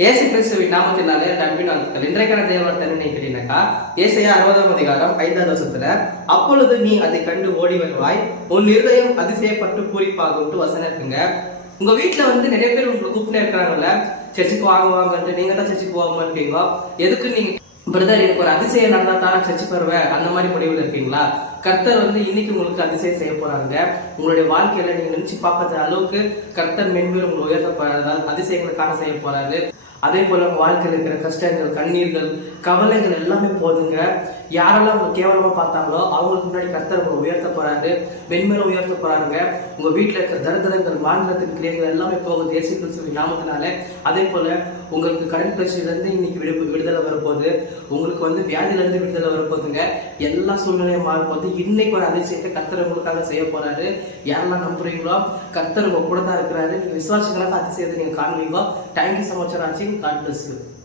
இயேசு கிறிஸ்துவின் நாமத்தினாலே அன்பின் வாழ்த்துக்கள். இன்றைக்கான தேவவார்த்தை என்ன கேட்டீங்கன்னாக்கா, ஏசாயா 60ஆம் அதிகாரம் 5வது வசனத்துல, அப்பொழுது நீ அதை கண்டு ஓடி வருவாய், உன் இருதயம் அதிசயப்பட்டு பூரிப்பாகும்ட்டு வசனம் இருக்குங்க. உங்க வீட்டுல நிறைய பேர் உங்களை கூப்பிட்டு இருக்கிறாங்கல்ல, சர்ச்சுக்கு வாங்குவாங்கன்ட்டு. நீங்க தான் சர்ச்சுக்கு போகாம இருக்கீங்க. எதுக்கு நீங்க பிரதர் எனக்கு ஒரு அதிசயம் நடந்தா தான் சர்ச்சுக்கு வருவேன் அந்த மாதிரி முடிவில் இருக்கீங்களா? கர்த்தர் இன்னைக்கு உங்களுக்கு அதிசயம் செய்ய போறாங்க. உங்களுடைய வாழ்க்கையில நீங்க நினைச்சு பார்க்காத அளவுக்கு கர்த்தர் மென்மேலும் உங்களை உயர்த்த போறாரு, அதிசயங்களுக்கான செய்ய போறாரு. அதே போல உங்க வாழ்க்கையில் இருக்கிற கஷ்டங்கள், கண்ணீர்கள், கவலைகள் எல்லாமே போதுங்க. யாரெல்லாம் உங்க கேவலமா பார்த்தாங்களோ அவங்களுக்கு முன்னாடி கர்த்தர் உங்களை உயர்த்த போறாரு, மென்மேலும் உயர்த்த போறாருங்க. உங்க வீட்டுல இருக்கிற தரித்திரங்கள், மாநிலத்தின் கிரியைகள் எல்லாமே போகுது இயேசு கிறிஸ்துவின் நாமத்தினால. அதே போல உங்களுக்கு கடன் பிரச்சனையில இருந்து இன்னைக்கு விடுதலை வரப்போகுது. உங்களுக்கு வியாதியில இருந்து விடுதலை வரப்போகுதுங்க. எல்லா சூழ்நிலையும் மாறப்போகுது. இன்னைக்கு ஒரு அதிசயத்தை கர்த்தர் உங்களுக்காக செய்ய போறாரு. யாரெல்லாம் நம்புறீங்களோ கர்த்தர் உங்க கூட தான் இருக்கிறாரு. நீங்க விசுவாசிகளாக அதிசயத்தை நீங்க காணுவீங்க. Thank you so much for watching. God bless you.